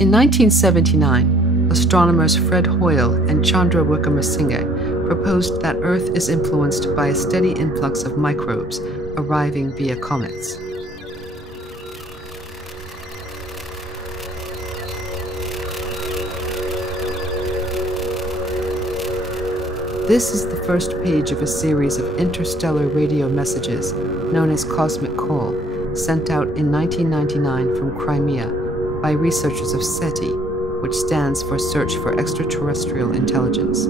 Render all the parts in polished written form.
In 1979, astronomers Fred Hoyle and Chandra Wickramasinghe proposed that Earth is influenced by a steady influx of microbes arriving via comets. This is the first page of a series of interstellar radio messages known as Cosmic Call, sent out in 1999 from Crimea by researchers of SETI, which stands for Search for Extraterrestrial Intelligence.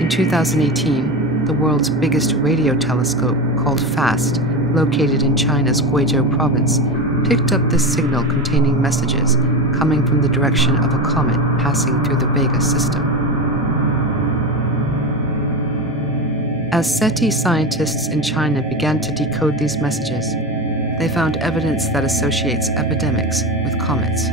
In 2018, the world's biggest radio telescope, called FAST, located in China's Guizhou province, picked up this signal containing messages coming from the direction of a comet passing through the Vega system. As SETI scientists in China began to decode these messages, they found evidence that associates epidemics with comets.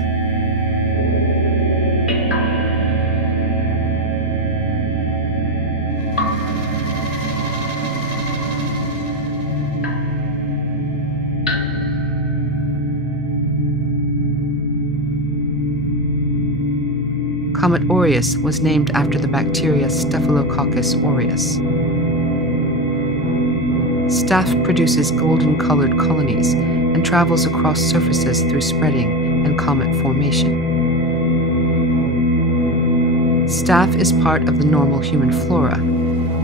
Comet Aureus was named after the bacteria Staphylococcus aureus. Staph produces golden-colored colonies and travels across surfaces through spreading and comet formation. Staph is part of the normal human flora.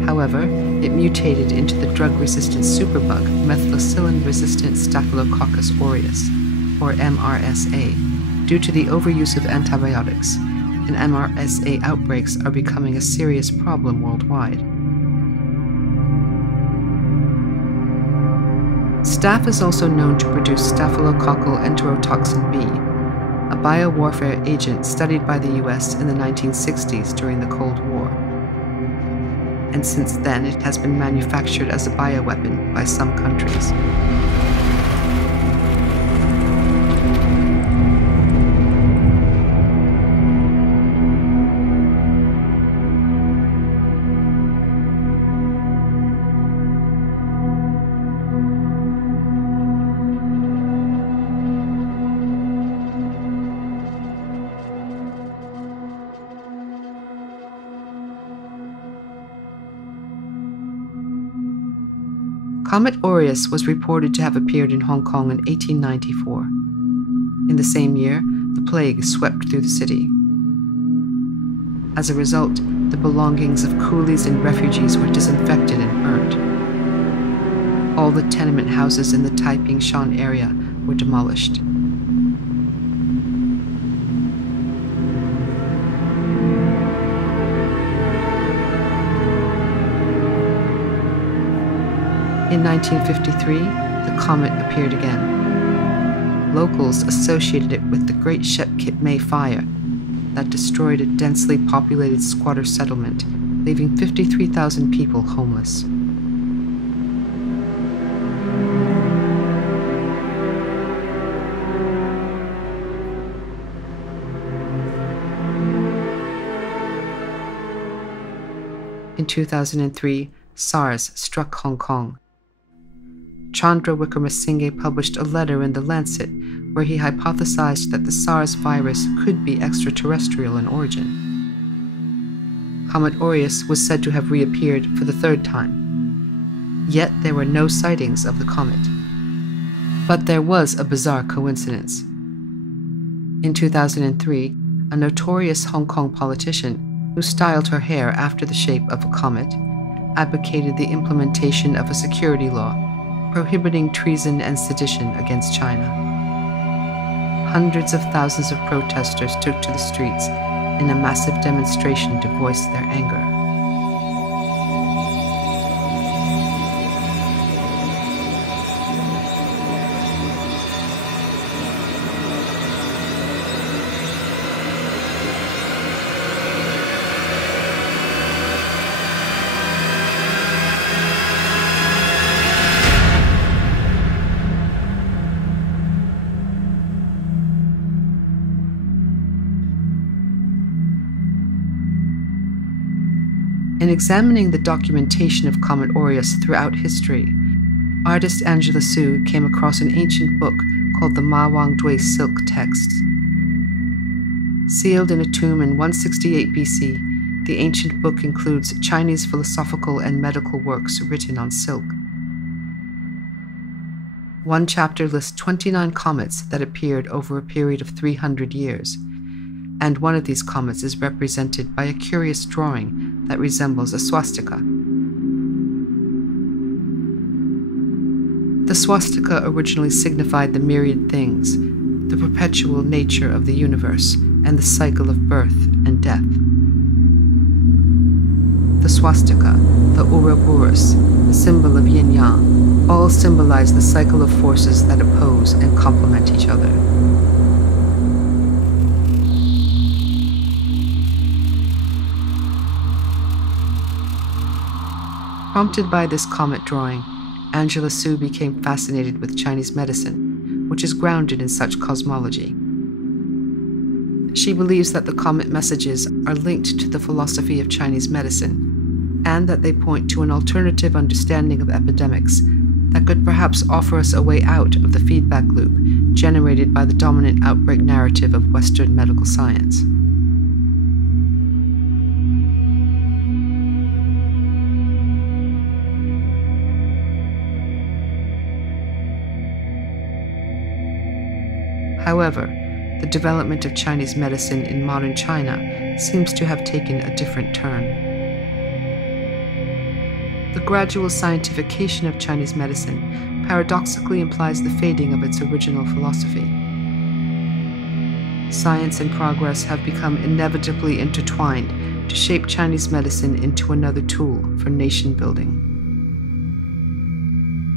However, it mutated into the drug-resistant superbug methicillin-resistant Staphylococcus aureus, or MRSA, due to the overuse of antibiotics, and MRSA outbreaks are becoming a serious problem worldwide. Staph is also known to produce staphylococcal enterotoxin B, a biowarfare agent studied by the US in the 1960s during the Cold War. And since then, it has been manufactured as a bioweapon by some countries. Comet Aureus was reported to have appeared in Hong Kong in 1894. In the same year, the plague swept through the city. As a result, the belongings of coolies and refugees were disinfected and burnt. All the tenement houses in the Taiping Shan area were demolished. In 1953, the comet appeared again. Locals associated it with the Great Shepkip May Fire that destroyed a densely populated squatter settlement, leaving 53,000 people homeless. In 2003, SARS struck Hong Kong. Chandra Wickramasinghe published a letter in The Lancet where he hypothesized that the SARS virus could be extraterrestrial in origin. Comet Aureus was said to have reappeared for the third time. Yet there were no sightings of the comet. But there was a bizarre coincidence. In 2003, a notorious Hong Kong politician who styled her hair after the shape of a comet advocated the implementation of a security law prohibiting treason and sedition against China. Hundreds of thousands of protesters took to the streets in a massive demonstration to voice their anger. In examining the documentation of Comet Aureus throughout history, artist Angela Su came across an ancient book called the Ma Wang Dui Silk Texts. Sealed in a tomb in 168 BC, the ancient book includes Chinese philosophical and medical works written on silk. One chapter lists 29 comets that appeared over a period of 300 years, and one of these comets is represented by a curious drawing that resembles a swastika. The swastika originally signified the myriad things, the perpetual nature of the universe, and the cycle of birth and death. The swastika, the Ouroboros, the symbol of yin-yang, all symbolize the cycle of forces that oppose and complement each other. Prompted by this comet drawing, Angela Su became fascinated with Chinese medicine, which is grounded in such cosmology. She believes that the comet messages are linked to the philosophy of Chinese medicine, and that they point to an alternative understanding of epidemics that could perhaps offer us a way out of the feedback loop generated by the dominant outbreak narrative of Western medical science. However, the development of Chinese medicine in modern China seems to have taken a different turn. The gradual scientification of Chinese medicine paradoxically implies the fading of its original philosophy. Science and progress have become inevitably intertwined to shape Chinese medicine into another tool for nation building.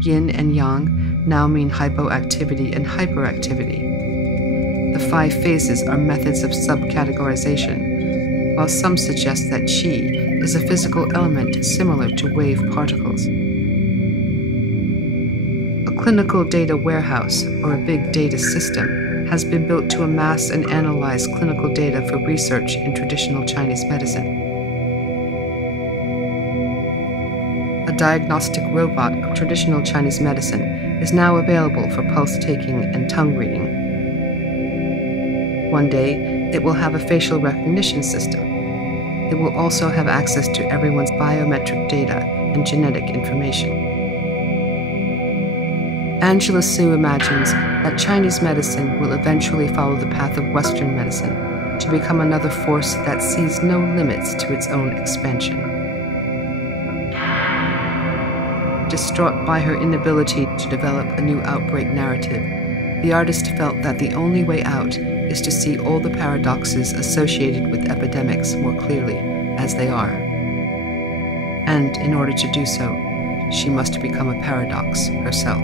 Yin and Yang now mean hypoactivity and hyperactivity. The 5 phases are methods of subcategorization, while some suggest that qi is a physical element similar to wave particles. A clinical data warehouse, or a big data system, has been built to amass and analyze clinical data for research in traditional Chinese medicine. A diagnostic robot of traditional Chinese medicine is now available for pulse taking and tongue reading. One day, it will have a facial recognition system. It will also have access to everyone's biometric data and genetic information. Angela Su imagines that Chinese medicine will eventually follow the path of Western medicine to become another force that sees no limits to its own expansion. Distraught by her inability to develop a new outbreak narrative, the artist felt that the only way out is to see all the paradoxes associated with epidemics more clearly as they are. And in order to do so, she must become a paradox herself.